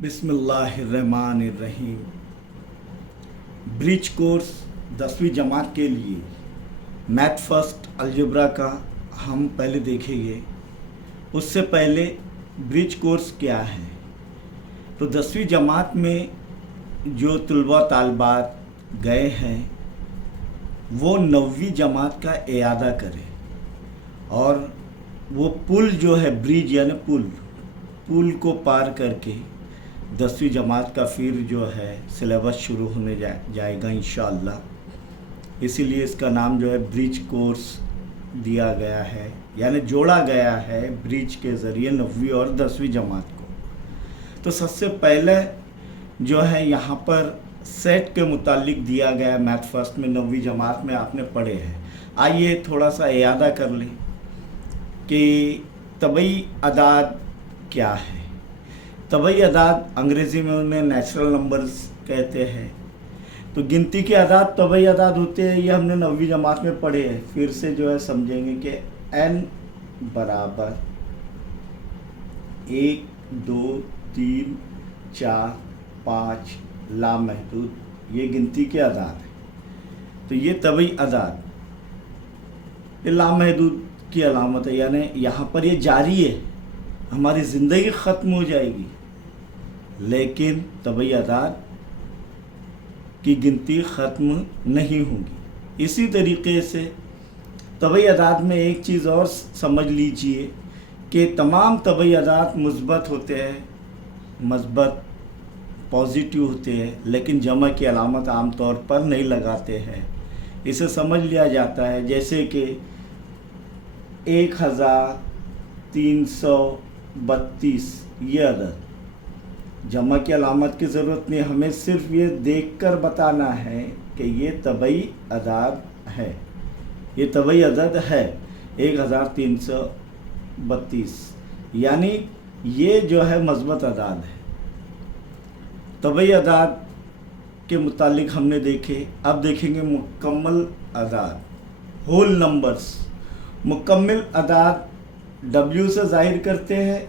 बिस्मिल्लाहिर्रहमानिर्रहीम। Bridge course 10वीं जमात के लिए मैथ फर्स्ट अलजेब्रा का हम पहले देखेंगे। उससे पहले ब्रिज कोर्स क्या है, तो 10वीं जमात में जो तलबा तालबात गए हैं वो 9वीं जमात का इयादा करें और वो पुल जो है ब्रिज यानी पुल को पार करके 10वीं जमात का फिर जो है सिलेबस शुरू होने जाएगा इंशाअल्लाह। इसीलिए इसका नाम जो है ब्रिज कोर्स दिया गया है, यानी जोड़ा गया है ब्रिज के ज़रिए 9वीं और 10वीं जमात को। तो सबसे पहले जो है यहाँ पर सेट के मुतालिक दिया गया मैथ फर्स्ट में 9वीं जमात में आपने पढ़े हैं। आइए थोड़ा सा इयादा कर लें कि तबई अदाद क्या है। तबई अदाद अंग्रेज़ी में उन्हें नेचुरल नंबर्स कहते हैं। तो गिनती के अदाद तबई अदाद होते हैं, ये हमने 9वीं जमात में पढ़े हैं। फिर से जो है समझेंगे कि n बराबर 1 2 3 4 5 लामहदूद, ये गिनती के अदाद है। तो ये तबई अदाद, ये लामहदूद की अलामत है, यानी यहाँ पर ये जारी है, हमारी ज़िंदगी ख़त्म हो जाएगी लेकिन तबई अदाद की गिनती ख़त्म नहीं होगी। इसी तरीके से तबई अदाद में एक चीज़ और समझ लीजिए कि तमाम तबई अदाद मुस्बत होते हैं, मस्बत पॉजिटिव होते हैं, लेकिन जमा की अलामत आम तौर पर नहीं लगाते हैं। इसे समझ लिया जाता है जैसे कि 1332 ये अदद, जमा की अलामत की ज़रूरत नहीं, हमें सिर्फ ये देखकर बताना है कि ये तबई अदाद है, ये तबई अदद है 1332, यानी ये जो है मस्बत अदाद है। तबई अदाद के मुतालिक हमने देखे। अब देखेंगे मुकम्मल अदाद, होल नंबर्स। मुकम्मल अदाद W से ज़ाहिर करते हैं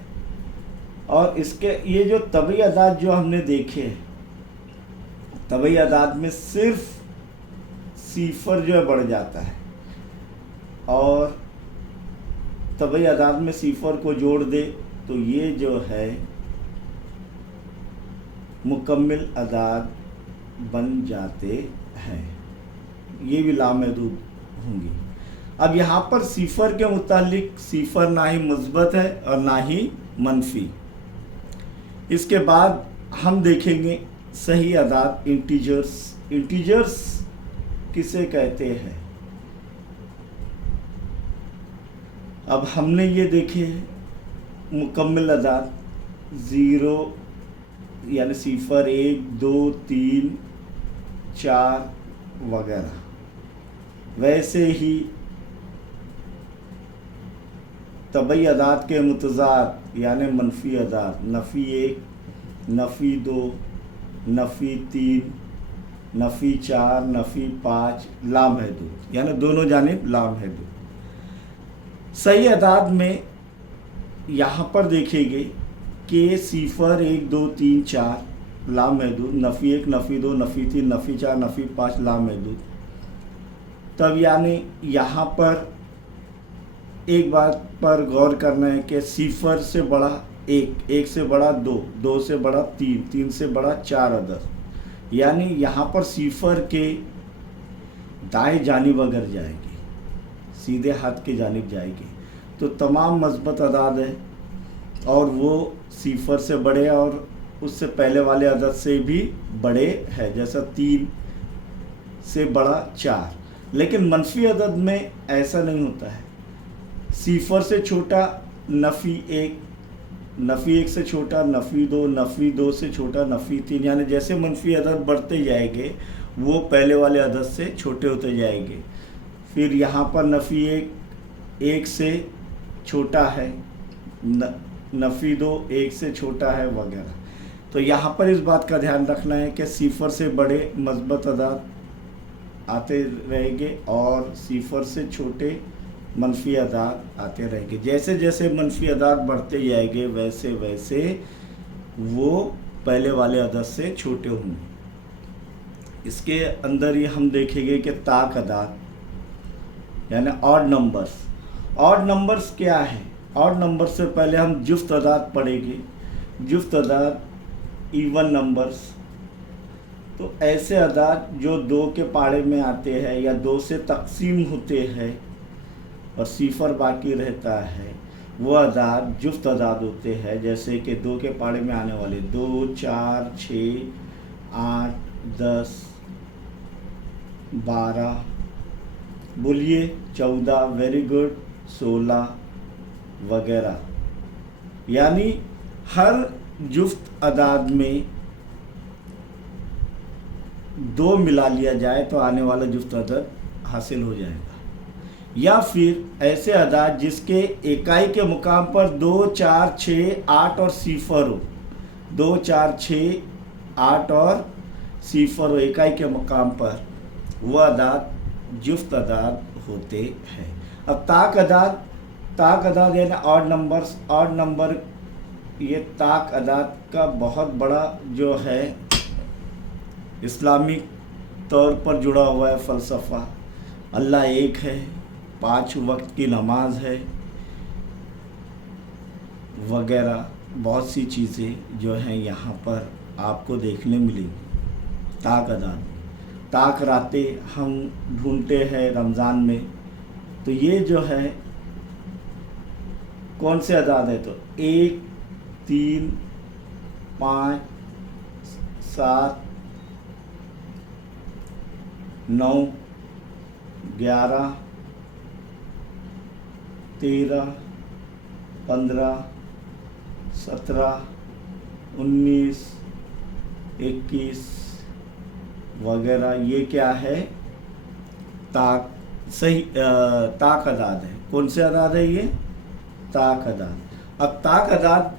और इसके ये जो तबई अदाद जो हमने देखे, तबई अदाद में सिर्फ सिफर जो है बढ़ जाता है और तबई अदाद में सिफर को जोड़ दे तो ये जो है मुकम्मल अदाद बन जाते हैं, ये भी लामहदूद होंगी। अब यहाँ पर सिफर के मुतालिक सिफर ना ही मुस्बत है और ना ही मनफी। इसके बाद हम देखेंगे सही अदाद, इंटीजर्स। इंटीजर्स किसे कहते हैं, अब हमने ये देखे मुकम्मल अदाद 0 यानी सिफर 1 2 3 4 वगैरह। वैसे ही तबई अदाद के मुतज़ाद यानी मनफी अदाद, नफ़ी 1 नफ़ी 2 नफ़ी 3 नफ़ी 4 नफ़ी 5 लामहदूद, यानी दोनों जानिब लामहदूद। सही अदाद में यहाँ पर देखेंगे कि सिफर 1 2 3 4 लामहदूद, नफ़ी 1 नफ़ी 2 नफ़ी 3 नफ़ी 4 नफ़ी 5 लामहदूद। तब यानी यहाँ पर एक बात पर गौर करना है कि सिफर से बड़ा 1, 1 से बड़ा 2, 2 से बड़ा 3, 3 से बड़ा 4 अदद, यानी यहाँ पर सिफर के दाएं जानिब अगर जाएगी, सीधे हाथ की जानिब जाएगी तो तमाम मस्बत अदाद है और वो सिफर से बड़े और उससे पहले वाले अदद से भी बड़े है, जैसा 3 से बड़ा 4। लेकिन मनफी अदद में ऐसा नहीं होता है। सिफर से छोटा नफ़ी 1, नफ़ी 1 से छोटा नफ़ी 2, नफ़ी 2 से छोटा नफ़ी 3, यानी जैसे मनफी अदद बढ़ते जाएंगे वो पहले वाले अदद से छोटे होते जाएंगे। फिर यहाँ पर नफ़ी 1 से छोटा है, नफ़ी 2 1 से छोटा है वगैरह। तो यहाँ पर इस बात का ध्यान रखना है कि सिफर से बड़े मस्बत अदाद आते रहेंगे और सिफर से छोटे मनफी अदाद आते रहेंगे। जैसे जैसे मनफी अदाद बढ़ते जाएंगे वैसे वैसे वो पहले वाले अदद से छोटे होंगे। इसके अंदर ये हम देखेंगे कि ताक अदाद यानी ऑड नंबर्स। ऑड नंबर्स क्या है? ऑड नंबर से पहले हम जुफ्त अदाद पढ़ेंगे। जुफ्त अदाद इवन नंबर्स, तो ऐसे अदाद जो 2 के पाड़े में आते हैं या 2 से तकसीम होते हैं और सिफर बाकी रहता है, वो अदाद जुफ्त अदाद होते हैं। जैसे कि 2 के पाड़े में आने वाले 2, 4, 6, 8, 10, 12, बोलिए 14, वेरी गुड, 16 वगैरह। यानी हर जुफ्त अदाद में 2 मिला लिया जाए तो आने वाला जुफ्त अदद हासिल हो जाएगा। या फिर ऐसे अदाद जिसके इकाई के मुकाम पर 2, 4, 6, 8 और सिफर हो, 2, 4, 6, 8 और सिफर हो इकाई के मुकाम पर, वो अदाद जुफ्त अदाद होते हैं। अब ताक अदाद यानी ऑड नंबर्स। ऑड नंबर ये ताक अदाद का बहुत बड़ा जो है इस्लामिक तौर पर जुड़ा हुआ है फ़लसफ़ा। अल्लाह एक है, 5 वक्त की नमाज है वगैरह बहुत सी चीज़ें जो हैं यहाँ पर आपको देखने मिलेंगी। ताक अदाद, ताक रातें हम ढूंढते हैं रमज़ान में, तो ये जो है कौन से अदाद है? तो 1, 3, 5, 7, 9, 11, 13, 15, 17, 19, 21 वगैरह। ये क्या है? ताक अदाद है। कौन से अदाद है ये? ताक अदाद। अब ताक अदाद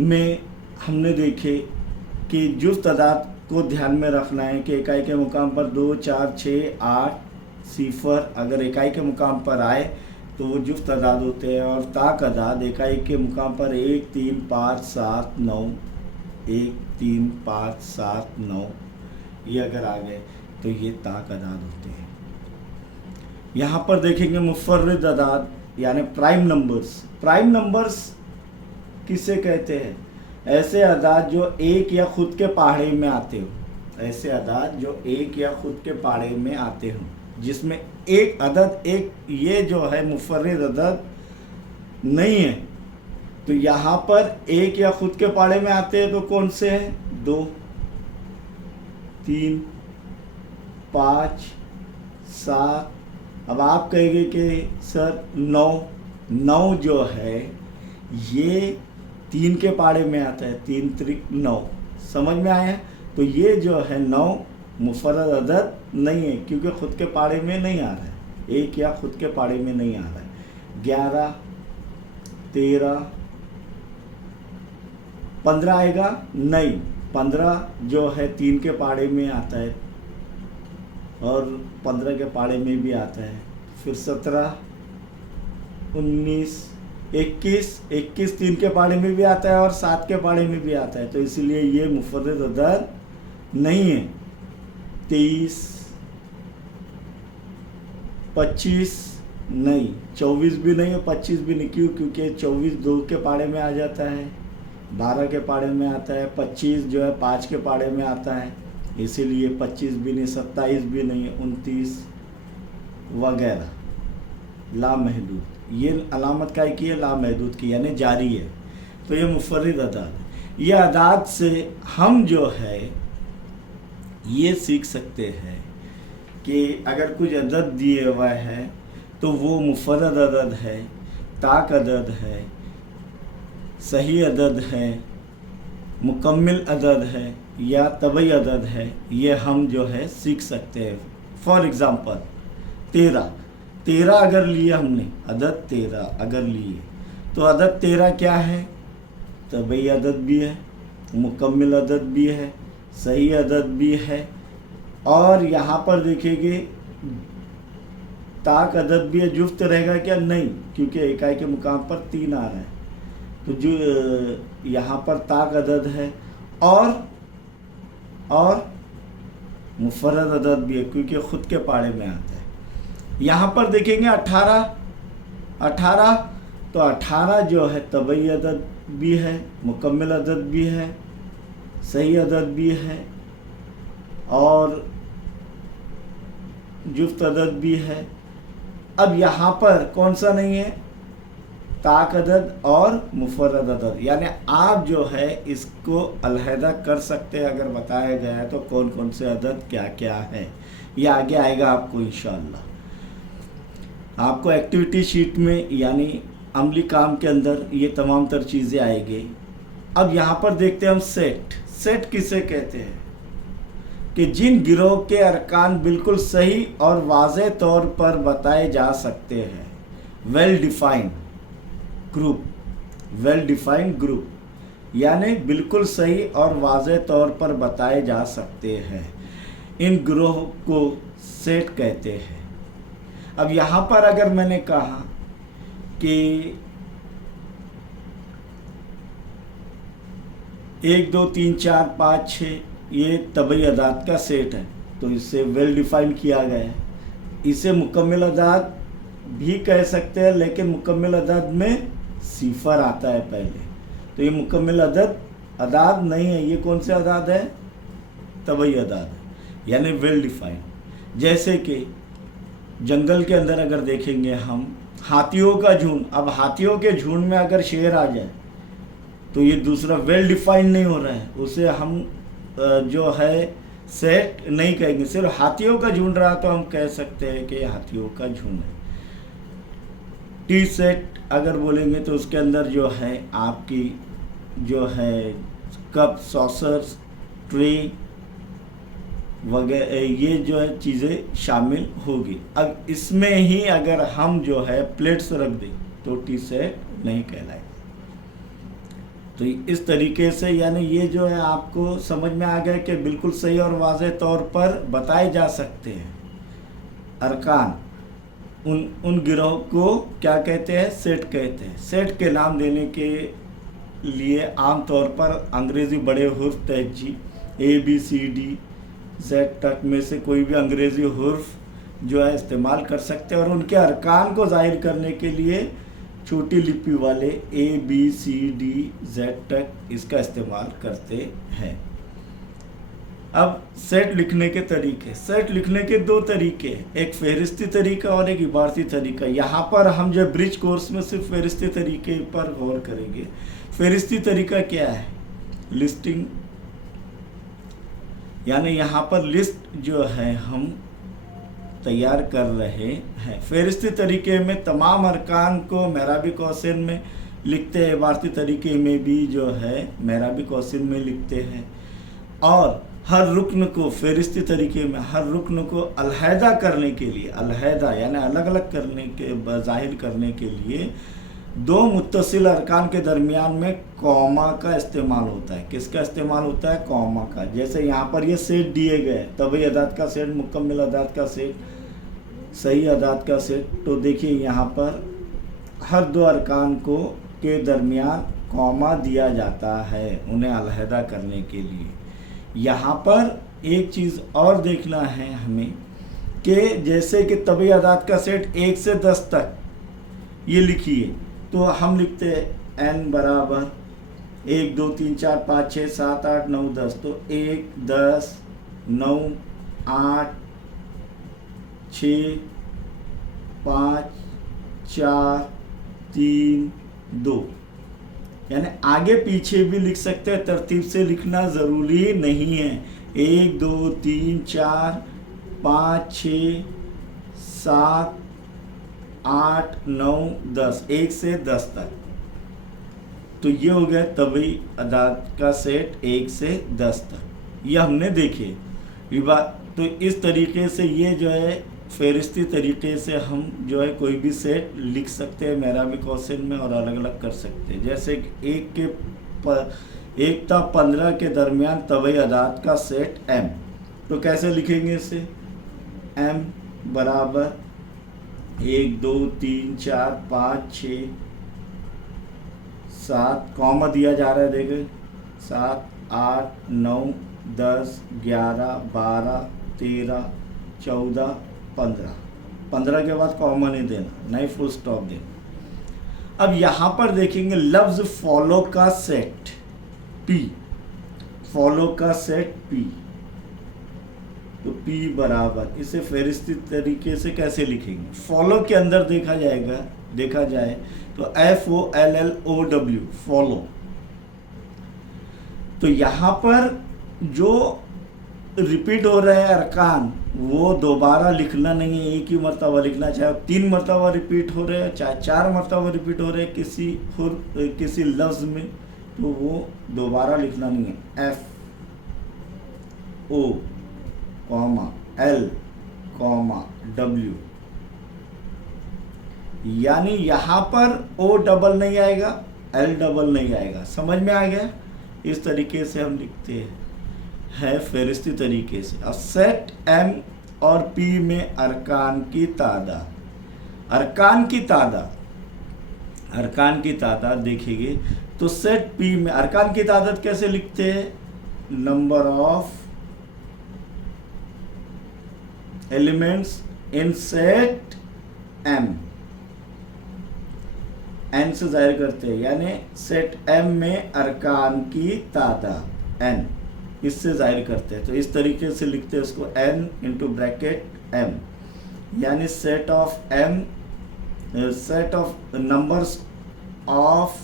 में हमने देखे कि जुफ्त अदाद को ध्यान में रखना है कि इकाई के मुकाम पर 2, 4, 6, 8 सिफर अगर इकाई के मुकाम पर आए तो वो जुफ्त अदाद होते हैं। और ताक अदाद इकाई के मुकाम पर 1, 3, 5, 7, 9, 1, 3, 5, 7, 9 ये अगर आ गए तो ये ताक अदाद होते हैं। यहाँ पर देखेंगे मुफर्रिद अदाद यानी प्राइम नंबर्स। प्राइम नंबर्स किसे कहते हैं? ऐसे अदाद जो एक या खुद के पहाड़े में आते हो। ऐसे अदाद जो एक या खुद के पहाड़े में आते हो, जिसमें एक अदद एक ये जो है मुफर्रिद अदद नहीं है। तो यहाँ पर एक या खुद के पहाड़े में आते हैं तो कौन से हैं? 2, 3, 5, 7। अब आप कहेंगे कि सर 9 जो है ये 3 के पाड़े में आता है, 3 त्रिक 9। समझ में आया? तो ये जो है 9 मुफर्रद अदद नहीं है क्योंकि खुद के पाड़े में नहीं आ रहा है, एक या खुद के पाड़े में नहीं आ रहा है। 11, 13, 15 आएगा? नहीं, 15 जो है 3 के पाड़े में आता है और 15 के पाड़े में भी आता है। फिर 17, 19, 21 3 के पाड़े में भी आता है और 7 के पाड़े में भी आता है, तो इसलिए ये मुफर्रद अदद नहीं है। 23, 25 नहीं, 24 भी नहीं है, 25 भी नहीं। क्यों? क्योंकि 24 2 के पाड़े में आ जाता है, 12 के पाड़े में आता है। 25 जो है 5 के पाड़े में आता है, इसीलिए 25 भी नहीं, 27 भी नहीं, 29 वगैरह। लामहदूद, ये अलामत का की है लामहदूद की, यानी जारी है। तो ये मुफर्रिद अदाद है। ये अदाद से हम जो है ये सीख सकते हैं कि अगर कुछ अदद दिए हुआ है तो वो मुफर्रद अदद है, ताक अदद है, सही अदद है, मुकम्मिल अदद है या तबई अदद है। ये हम जो है सीख सकते हैं। फॉर एग्ज़ाम्पल 13 अगर लिए हमने, अदद 13 अगर लिए तो अदद 13 क्या है? तबई अदद भी है, मुकम्मिल अदद भी है, सही अदद भी है। और यहाँ पर देखेंगे ताक अदद भी है। जुफ्त रहेगा क्या? नहीं, क्योंकि इकाई के मुकाम पर 3 आ रहा है। तो जो यहाँ पर ताक अदद है और मुफर्रद अदद भी है क्योंकि ख़ुद के पाड़े में आता है। यहाँ पर देखेंगे 18 तो 18 जो है तबई अदद भी है, मुकम्मिल अदद भी है, सही अदद भी है और जुफ्त अदद भी है। अब यहाँ पर कौन सा नहीं है? ताक अदद और मुफर्रद अदद। यानी आप जो है इसको अलहदा कर सकते हैं अगर बताया गया है तो कौन कौन से अदद क्या क्या है, ये आगे आएगा आपको इंशाअल्लाह। आपको एक्टिविटी शीट में यानी अमली काम के अंदर ये तमाम तर चीज़ें आएगी। अब यहाँ पर देखते हैं हम सेट किसे कहते हैं कि जिन गिरोह के अरकान बिल्कुल सही और वाज़ेह तौर पर बताए जा सकते हैं। वेल डिफाइंड ग्रुप यानी बिल्कुल सही और वाज़ेह तौर पर बताए जा सकते हैं, इन गिरोह को सेट कहते हैं। अब यहाँ पर अगर मैंने कहा कि 1 2 3 4 5 6 ये तबई अदाद का सेट है तो इसे वेल डिफाइंड किया गया है। इसे मुकम्मिल अदाद भी कह सकते हैं, लेकिन मुकम्मिल अदाद में सिफर आता है पहले, तो ये मुकम्मिल अदाद नहीं है। ये कौन से अदाद है? तबई अदाद है, यानी वेल डिफाइंड। जैसे कि जंगल के अंदर अगर देखेंगे हम हाथियों का झुंड, अब हाथियों के झुंड में अगर शेर आ जाए तो ये दूसरा वेल डिफाइंड नहीं हो रहा है, उसे हम जो है सेट नहीं कहेंगे। सिर्फ हाथियों का झुंड रहा तो हम कह सकते हैं कि हाथियों का झुंड है। टी सेट अगर बोलेंगे तो उसके अंदर जो है आपकी जो है कप, सॉसर्स, ट्रे वगैरह ये जो है चीज़ें शामिल होगी। अब इसमें ही अगर हम जो है प्लेट्स रख दें तो टी सेट नहीं कहलाएगा। तो इस तरीके से यानी ये जो है आपको समझ में आ गया कि बिल्कुल सही और वाज़ेह तौर पर बताए जा सकते हैं अरकान। उन गिरोह को क्या कहते हैं? सेट कहते हैं। सेट के नाम देने के लिए आम तौर पर अंग्रेज़ी बड़े हुर्फ तहजी ABCD Z तक में से कोई भी अंग्रेज़ी हुर्फ जो है इस्तेमाल कर सकते हैं और उनके अरकान को ज़ाहिर करने के लिए छोटी लिपि वाले ABCD Z तक इसका इस्तेमाल करते हैं। अब सेट लिखने के तरीके, सेट लिखने के 2 तरीके, एक फहरिस्ती तरीका और एक इबारती तरीका। यहाँ पर हम जो ब्रिज कोर्स में सिर्फ फहरिस्ती तरीके पर गौर करेंगे। फहरिस्ती तरीका क्या है? लिस्टिंग, यानी यहाँ पर लिस्ट जो है हम तैयार कर रहे हैं। फहरिस्ती तरीके में तमाम अरकान को मेहराबी कौसिन में लिखते हैं, इबारती तरीके में भी जो है मेहराबी कौसिन में लिखते हैं और हर रुकन को फहरिस्ती तरीके में हर रुकन को अलहदा करने के लिए, अलहदा यानी अलग अलग करने के ज़ाहिर करने के लिए 2 मुत्तसिल अरकान के दरमियान में कॉमा का इस्तेमाल होता है। किसका इस्तेमाल होता है? कॉमा का। जैसे यहाँ पर ये सेट दिए गए, तबई अदाद का सेट, मुकम्मिल अदाद का सेट, सही अदाद का सेट। तो देखिए यहाँ पर हर 2 अरकान को के दरमियान कॉमा दिया जाता है उन्हें अलहदा करने के लिए। यहाँ पर एक चीज़ और देखना है हमें कि जैसे कि तबई अदाद का सेट 1 से 10 तक ये लिखिए तो हम लिखते हैं n बराबर 1 2 3 4 5 6 7 8 9 10। तो 1 10 9 8 6 5 4 3 2, यानी आगे पीछे भी लिख सकते हैं, तरतीब से लिखना ज़रूरी नहीं है। 1 2 3 4 5 6 7 8 9 10, 1 से 10 तक। तो ये हो गया तबई अदाद का सेट 1 से 10 तक, ये हमने देखे। तो इस तरीके से ये जो है फहरिस्ती तरीके से हम जो है कोई भी सेट लिख सकते हैं मेहराबी कौसिन में और अलग अलग कर सकते हैं। जैसे 1 था 15 के दरमियान तबई अदाद का सेट M, तो कैसे लिखेंगे इसे? M बराबर 1 2 3 4 5 6 7 कॉमा दिया जा रहा है, देखें 7 8 9 10 11 12 13 14 15, 15 के बाद कॉमा नहीं देना, नहीं फुल स्टॉप देना। अब यहाँ पर देखेंगे लफ्ज फॉलो का सेट पी, फॉलो का सेट पी, तो P बराबर, इसे फहरिस्ती तरीके से कैसे लिखेंगे? फॉलो के अंदर देखा जाए तो FOLLOW फॉलो, तो यहाँ पर जो रिपीट हो रहे हैं अरकान वो दोबारा लिखना नहीं है, एक ही मरतबा लिखना, चाहे 3 मरतबा रिपीट हो रहे हैं चाहे 4 मरतबा रिपीट हो रहे हैं किसी लफ्ज़ में, तो वो दोबारा लिखना नहीं है। FO L W, यानी यहाँ पर O डबल नहीं आएगा, L डबल नहीं आएगा। समझ में आ गया? इस तरीके से हम लिखते हैं फहरिस्ती तरीके से। अब सेट M और P में अरकान की तादाद, अरकान की तादाद देखेंगे तो सेट P में अरकान की तादाद कैसे लिखते हैं? Number of elements in set M, N से जाहिर करते हैं, यानी सेट M में अरकान की तादाद N, इससे जाहिर करते हैं। तो इस तरीके से लिखते हैं उसको N इंटू ब्रैकेट M, यानी set of M, set of numbers of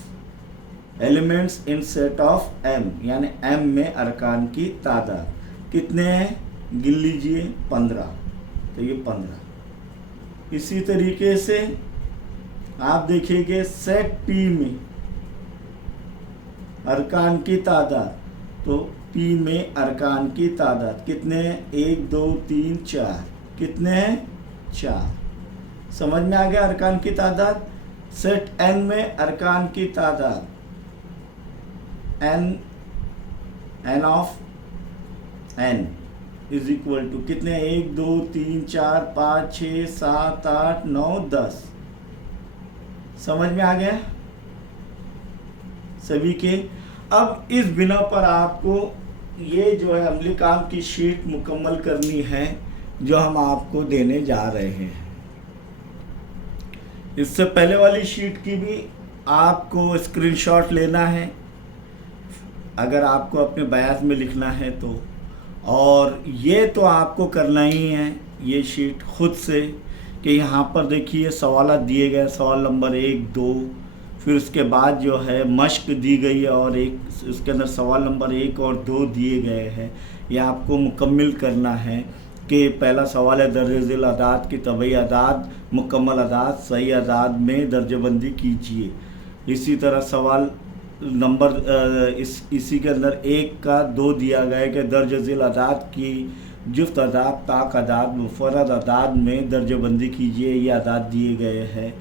elements in set of M, यानी M में अरकान की तादाद कितने हैं? गिन लीजिए 15, तो ये 15। इसी तरीके से आप देखिएगा सेट P में अरकान की तादाद, तो P में अरकान की तादाद कितने हैं? 1 2 3 4, कितने हैं? 4। समझ में आ गया अरकान की तादाद। सेट N में अरकान की तादाद N of N is equal to कितने? 1 2 3 4 5 6 7 8 9 10। समझ में आ गया सभी के? अब इस बिना पर आपको ये जो है अमली काम की शीट मुकम्मल करनी है जो हम आपको देने जा रहे हैं। इससे पहले वाली शीट की भी आपको स्क्रीनशॉट लेना है अगर आपको अपने बयान में लिखना है तो, और ये तो आपको करना ही है ये शीट खुद से कि यहाँ पर देखिए सवाल दिए गए, सवाल नंबर 1 2, फिर उसके बाद जो है मश्क दी गई है और एक उसके अंदर सवाल नंबर 1 और 2 दिए गए हैं। यह आपको मुकम्मल करना है कि पहला सवाल है दर्जे अदाद की तबई अदाद मुकम्मल अदाद सही अदाद में दर्जबंदी कीजिए। इसी तरह सवाल नंबर इसी के अंदर 1 का 2 दिया गया है कि दर्जे अदाद की जुफ्त अदाद ताक अदाद मुफरद अदाद में दर्जबंदी कीजिए, ये अदाद दिए गए हैं।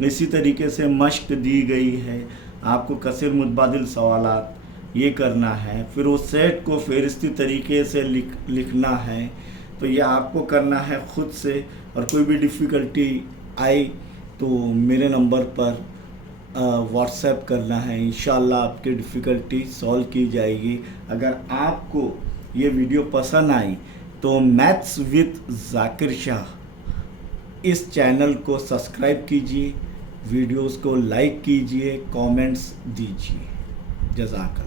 इसी तरीके से मश्क दी गई है, आपको कसर मुतबादिल सवालात ये करना है, फिर उस सेट को फहरिस्ती तरीके से लिखना है। तो ये आपको करना है खुद से, और कोई भी डिफ़िकल्टी आई तो मेरे नंबर पर व्हाट्सएप करना है, इंशाल्लाह आपकी डिफ़िकल्टी सॉल्व की जाएगी। अगर आपको ये वीडियो पसंद आई तो मैथ्स विद ज़ाकिर शाह इस चैनल को सब्सक्राइब कीजिए, वीडियोस को लाइक कीजिए, कमेंट्स दीजिए। जज़ाक।